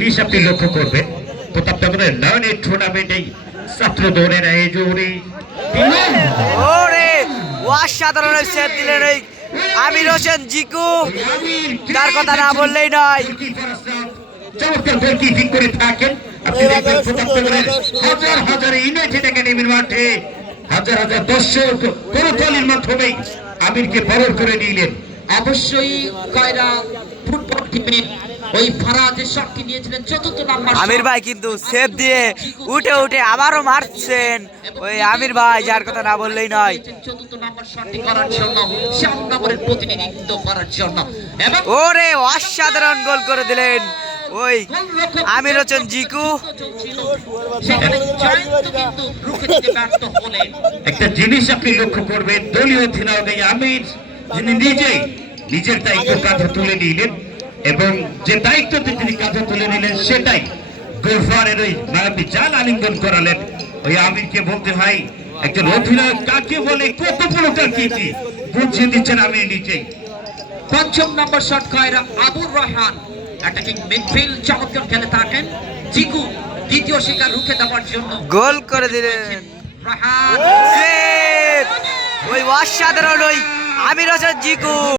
জিনিস আপনি লক্ষ্য করবেন প্রতাপনগরের নয়নের টুর্নামেন্টে ছাত্র দৌড়ের আয়োজনে ওরে অসাধারণ সেভ দিলেন এই আমির হোসেন জিকু, তার কথা না বললেই নয়। চমৎকার গোলকিপিং করে থাকেন। আপনি দেখবেন প্রতাপনগরের হাজার হাজার ইউনাইটেড একাডেমির মাঠে হাজার হাজার দর্শক করতালির মাধ্যমে আমিরকে বরণ করে নিলেন। অবশ্যই কয়রা ফুটবল টিমের ওই ফারাজের শটটি নিয়েছিলেন চতুর্থ নাম্বার। আমির ভাই কিন্তু সেভ দিয়ে উঠে উঠে আবারও মারছেন ওই আমির ভাই, যার কথা না বললেই নয়। চতুর্থ নাম্বার শটটি করার জন্য শ্যামনগরের প্রতিনিধিত্ব করার জন্য এবং ওরে অসাধারণ গোল করে দিলেন ওই আমির হোসেন জিকু। সেখানে জয়ন্ত কিন্তু রুখে দিতে ব্যর্থ হলেন। একটা জিনিস আপনি লক্ষ্য করবেন, দলীয় অধিনায়ক এই আমির যিনি নিজের দায়িত্ব কাঁধে তুলে নিলেন এবং যে দায়িত্বটি তিনি কাঁধে তুলে নিলেন সেটাই গোলফারের ওই মায়াবী জাল আলিঙ্গন করালেন। ওই আমিরকে বলতে হয় একজন অধিনায়ক কাকে বলে, কত বড় কাকে কি বুঝিয়ে দিচ্ছেন আমির নিজেই। পঞ্চম নম্বর শট কয়রা আবুর রহমান অ্যাটাকিং মিডফিল্ড চমৎকার খেলে থাকেন। জিকু দ্বিতীয় শিকার রুখে দেওয়ার জন্য গোল করে দিলেন রহমান। সেভ ওই অসাধারণ ওই আমির হোসেন জিকু।